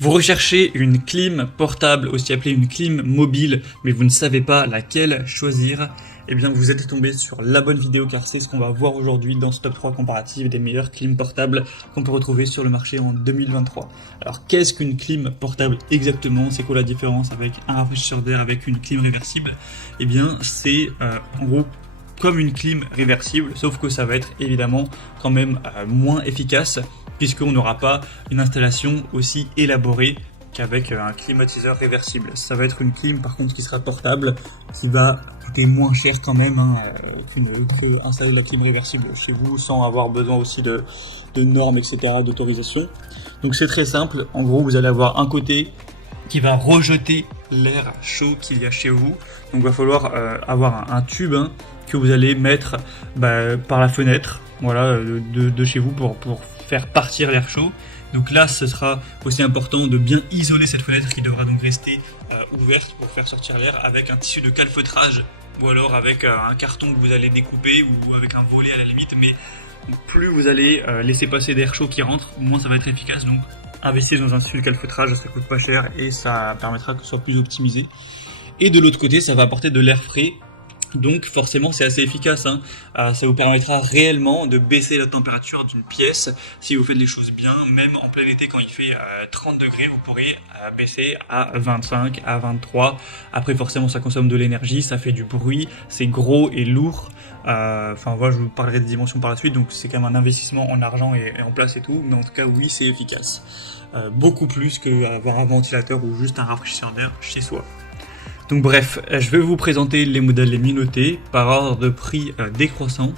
Vous recherchez une clim portable, aussi appelée une clim mobile, mais vous ne savez pas laquelle choisir. Eh bien, vous êtes tombé sur la bonne vidéo car c'est ce qu'on va voir aujourd'hui dans ce top 3 comparatif des meilleures clims portables qu'on peut retrouver sur le marché en 2023. Alors, qu'est-ce qu'une clim portable exactement? C'est quoi la différence avec un rafraîchisseur d'air, avec une clim réversible? Eh bien, c'est en gros comme une clim réversible, sauf que ça va être évidemment quand même moins efficace, puisqu'on n'aura pas une installation aussi élaborée qu'avec un climatiseur réversible. Ça va être une clim par contre qui sera portable, qui va coûter moins cher quand même que installer la clim réversible chez vous sans avoir besoin aussi de normes, etc., d'autorisation. Donc c'est très simple, en gros vous allez avoir un côté qui va rejeter l'air chaud qu'il y a chez vous. Donc il va falloir avoir un tube que vous allez mettre par la fenêtre, voilà, de chez vous pour faire partir l'air chaud. Donc là, ce sera aussi important de bien isoler cette fenêtre qui devra donc rester ouverte pour faire sortir l'air avec un tissu de calfeutrage ou alors avec un carton que vous allez découper ou avec un volet à la limite. Mais plus vous allez laisser passer d'air chaud qui rentre, moins ça va être efficace. Donc investir dans un tissu de calfeutrage, ça coûte pas cher et ça permettra que ce soit plus optimisé. Et de l'autre côté, ça va apporter de l'air frais. Donc forcément c'est assez efficace, ça vous permettra réellement de baisser la température d'une pièce si vous faites les choses bien. Même en plein été quand il fait 30 degrés, vous pourrez baisser à 25, à 23. Après forcément ça consomme de l'énergie, ça fait du bruit, c'est gros et lourd. Enfin voilà, je vous parlerai des dimensions par la suite, donc c'est quand même un investissement en argent et en place et tout. Mais en tout cas oui, c'est efficace. Beaucoup plus qu'avoir un ventilateur ou juste un rafraîchisseur d'air chez soi. Donc bref, je vais vous présenter les modèles les mieux notés par ordre de prix décroissant,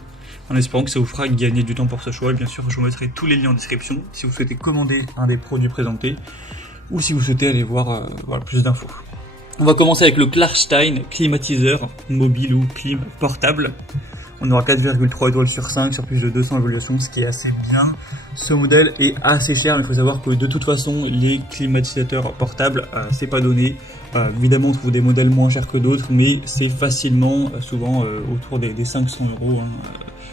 en espérant que ça vous fera gagner du temps pour ce choix. Et bien sûr, je vous mettrai tous les liens en description si vous souhaitez commander un des produits présentés ou si vous souhaitez aller voir plus d'infos. On va commencer avec le Klarstein climatiseur mobile ou clim portable. On aura 4,3 étoiles sur 5 sur plus de 200 évaluations, ce qui est assez bien. Ce modèle est assez cher, mais il faut savoir que de toute façon, les climatisateurs portables, c'est pas donné. Évidemment, on trouve des modèles moins chers que d'autres, mais c'est facilement, souvent autour des 500 €,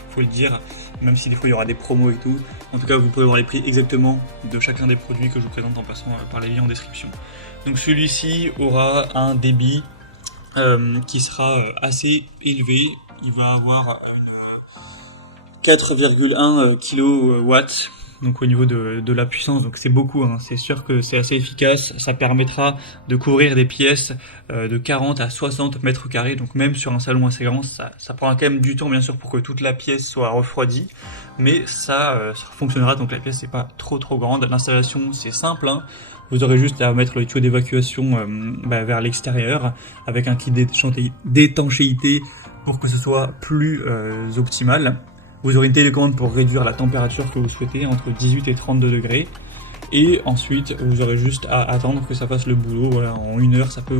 faut le dire, même si des fois il y aura des promos et tout. En tout cas, vous pouvez voir les prix exactement de chacun des produits que je vous présente en passant par les liens en description. Donc celui-ci aura un débit qui sera assez élevé. Il va avoir 4,1 kW. Donc au niveau de la puissance, donc c'est beaucoup, c'est sûr que c'est assez efficace, ça permettra de couvrir des pièces de 40 à 60 mètres carrés, donc même sur un salon assez grand, ça prendra quand même du temps bien sûr pour que toute la pièce soit refroidie, mais ça fonctionnera, donc la pièce c'est pas trop grande, l'installation c'est simple, vous aurez juste à mettre le tuyau d'évacuation vers l'extérieur avec un kit d'étanchéité pour que ce soit plus optimal. Vous aurez une télécommande pour réduire la température que vous souhaitez entre 18 et 32 degrés. Et ensuite, vous aurez juste à attendre que ça fasse le boulot. Voilà, en 1 heure, ça peut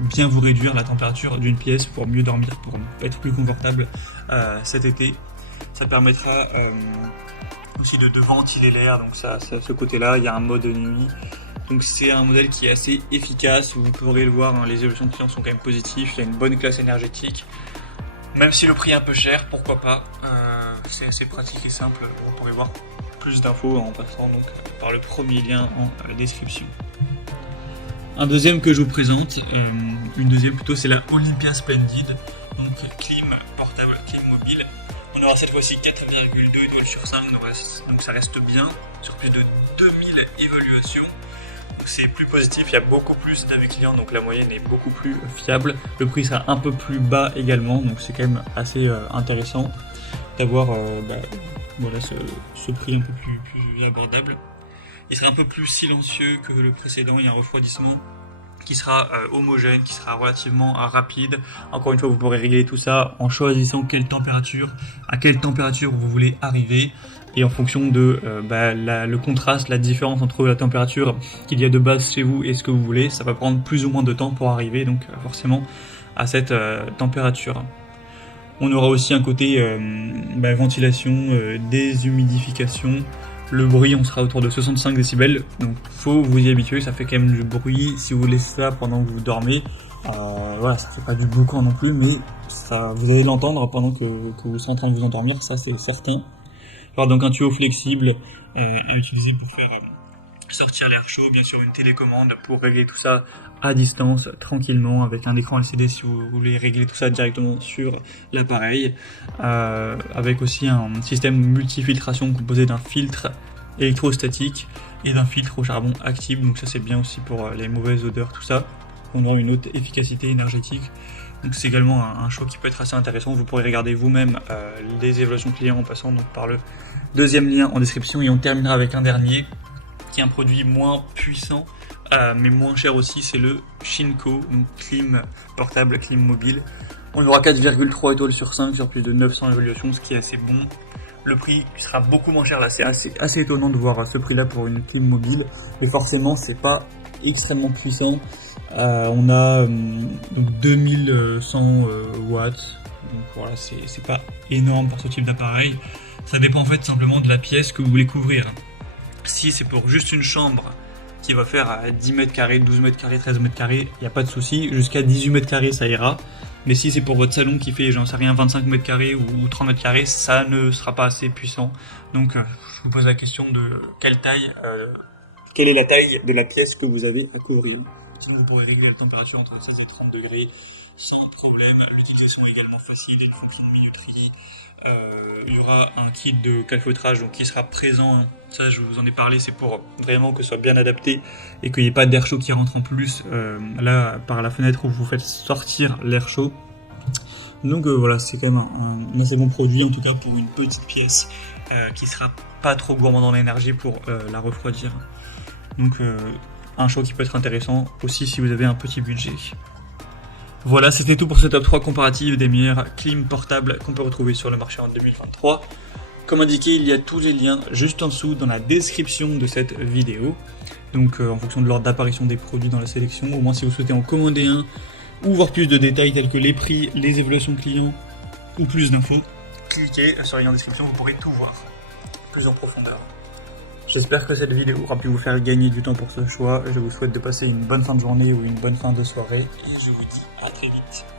bien vous réduire la température d'une pièce pour mieux dormir, pour être plus confortable cet été. Ça permettra aussi de ventiler l'air. Donc ça, ce côté-là, il y a un mode nuit. Donc c'est un modèle qui est assez efficace. Vous pourrez le voir, les évolutions de clients sont quand même positives. Il y a une bonne classe énergétique. Même si le prix est un peu cher, pourquoi pas, c'est assez pratique et simple. Vous pourrez voir plus d'infos en passant donc par le premier lien en description. Un deuxième que je vous présente, une deuxième plutôt, c'est la Olympia Splendid, donc clim portable, clim mobile. On aura cette fois-ci 4,2 étoiles sur 5, donc ça reste bien, sur plus de 2000 évaluations. C'est plus positif, il y a beaucoup plus d'avis clients, donc la moyenne est beaucoup plus fiable. Le prix sera un peu plus bas également, donc c'est quand même assez intéressant d'avoir ce prix un peu plus abordable. Il sera un peu plus silencieux que le précédent, il y a un refroidissement qui sera homogène, qui sera relativement rapide. Encore une fois, vous pourrez régler tout ça en choisissant à quelle température vous voulez arriver. Et en fonction de le contraste, la différence entre la température qu'il y a de base chez vous et ce que vous voulez, ça va prendre plus ou moins de temps pour arriver donc forcément à cette température. On aura aussi un côté ventilation, déshumidification. Le bruit, on sera autour de 65 décibels, donc faut vous y habituer, ça fait quand même du bruit si vous laissez ça pendant que vous dormez. Ça fait pas du boucan non plus, mais vous allez l'entendre pendant que vous serez en train de vous endormir, ça c'est certain. Alors donc un tuyau flexible à utiliser pour faire sortir l'air chaud, bien sûr une télécommande pour régler tout ça à distance, tranquillement, avec un écran LCD si vous voulez régler tout ça directement sur l'appareil, avec aussi un système multifiltration composé d'un filtre électrostatique et d'un filtre au charbon actif, donc ça c'est bien aussi pour les mauvaises odeurs, tout ça. On aura une haute efficacité énergétique. Donc c'est également un choix qui peut être assez intéressant. Vous pourrez regarder vous-même les évaluations clients en passant donc par le deuxième lien en description. Et on terminera avec un dernier qui est un produit moins puissant mais moins cher aussi. C'est le Shinko, donc clim portable, clim mobile. On aura 4,3 étoiles sur 5 sur plus de 900 évaluations, ce qui est assez bon. Le prix sera beaucoup moins cher là, c'est assez étonnant de voir ce prix là pour une clim mobile. Mais forcément c'est pas extrêmement puissant. On a donc 2100 watts, donc voilà, c'est pas énorme pour ce type d'appareil. Ça dépend en fait simplement de la pièce que vous voulez couvrir. Si c'est pour juste une chambre qui va faire 10 mètres carrés, 12 mètres carrés, 13 mètres carrés, il n'y a pas de souci. Jusqu'à 18 mètres carrés, ça ira. Mais si c'est pour votre salon qui fait, j'en sais rien, 25 mètres carrés ou 30 mètres carrés, ça ne sera pas assez puissant. Donc, je vous pose la question de quelle est la taille de la pièce que vous avez à couvrir. Sinon, vous pourrez régler la température entre 16 et 30 degrés sans problème. L'utilisation est également facile, il y a une fonction de minuterie. Il y aura un kit de calfeutrage donc, qui sera présent. Ça, je vous en ai parlé, c'est pour vraiment que ce soit bien adapté et qu'il n'y ait pas d'air chaud qui rentre en plus là par la fenêtre où vous faites sortir l'air chaud. Donc voilà, c'est quand même un assez bon produit, en tout cas pour une petite pièce qui sera pas trop gourmand dans l'énergie pour la refroidir. Donc un choix qui peut être intéressant aussi si vous avez un petit budget. Voilà, c'était tout pour ce top 3 comparatif des meilleures clim portables qu'on peut retrouver sur le marché en 2023. Comme indiqué, il y a tous les liens juste en dessous dans la description de cette vidéo. Donc en fonction de l'ordre d'apparition des produits dans la sélection, au moins si vous souhaitez en commander un ou voir plus de détails tels que les prix, les évaluations clients ou plus d'infos, cliquez sur le lien en description, vous pourrez tout voir plus en profondeur. J'espère que cette vidéo aura pu vous faire gagner du temps pour ce choix. Je vous souhaite de passer une bonne fin de journée ou une bonne fin de soirée. Et je vous dis à très vite.